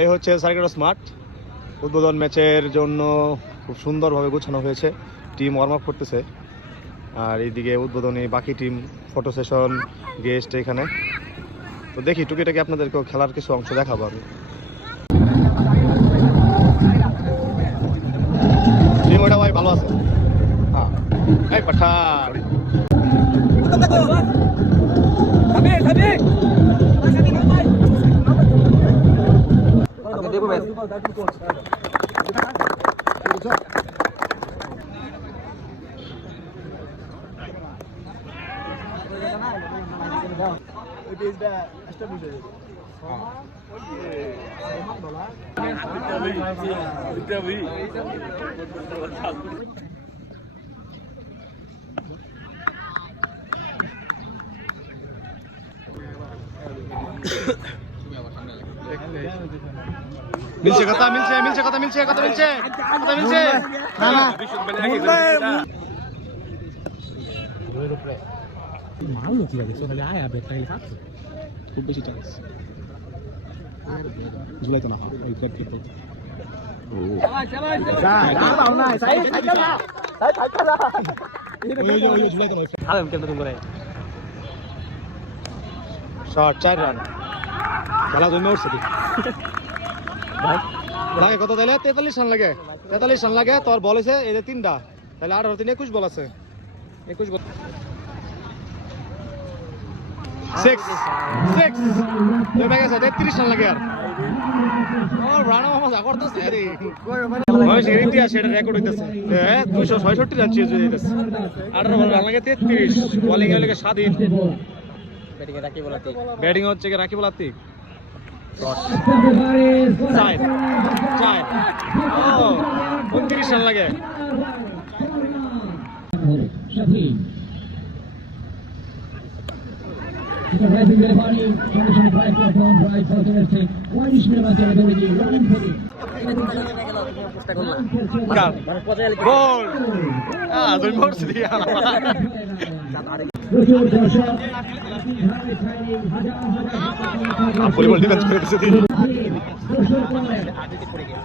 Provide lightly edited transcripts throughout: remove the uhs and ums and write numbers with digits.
এই হচ্ছে সার্কিটস মাঠ। উদ্বোধন ম্যাচের জন্য খুব সুন্দরভাবে গোছানো হয়েছে, টিম ওয়ার্ম আপ করতেছে। আর এইদিকে উদ্বোধনী বাকি টিম, ফটো সেশন, গেস্ট এখানে। তো দেখি টুকিটাকি আপনাদেরকেও খেলার কিছু অংশ দেখাবো আমি। টিম ওটা ভাই ভালো আছে। হ্যাঁ এই পাঠা মিলছে কথা, মিলছে কথা, মিলছে কথা, মিলছে কথা, মিলছে ভালো ঠিক আছে সকালে আয়া বেটাই খাচ্ছে খুব বেশি চান্স জুলাই তো না হয় ওই কত কি ও চালা না সাই সাইকেলা এই জুলাই তো না খাবে কেমন করে শট 4 রান খেলা জমে উঠছে ভাই লাগে কত দিলে 43 রান লাগে 43 রান লাগে তোর বল হইছে এই যে 3টা তাহলে 18 3 21 বল আছে 21 বল 6 গেছে 33 রান লাগে আর ও রানা মামা যা করতেছে আরে ওই সিরিটি আছে এটা রেকর্ড হইতাছে 266 রান চেজ হয়ে যাইতাছে 18 বল রান লাগে 33 বোলিং এর লাগে স্বাধীন ব্যাটিং এ রাকিব আল আতিক ব্যাটিং হচ্ছে কি রাকিব আল আতিক চার ও 29 রান লাগে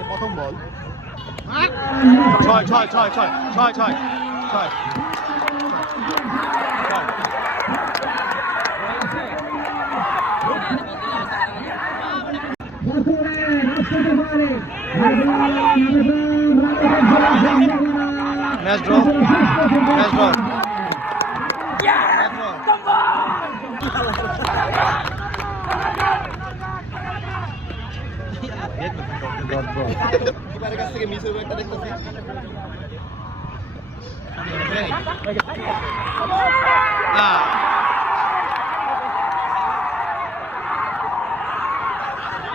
প্রথম বল 6 Nice draw. Nice draw. এবারে কাছ থেকে মিস হয়ে একটা দেখতেছি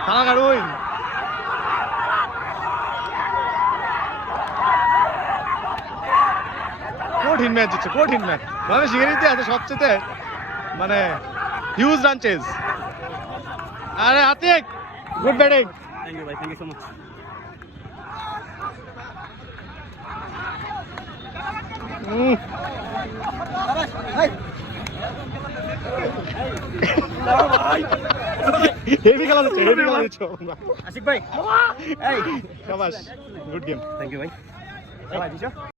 থানাগাড়ুইন কঠিন ম্যাচ হচ্ছে, কঠিন ম্যাচ মানে শিখে আছে সবচেয়ে মানে হিউজ রান চেজ। আরে Atik good batting. Thank you ভাই, thank you so much. Heavy খেলা দিচ্ছ, হেভি খেলা দিচ্ছ আশিক ভাই, এই শাবাশ, গুড গেম। থ্যাংক ইউ ভাই।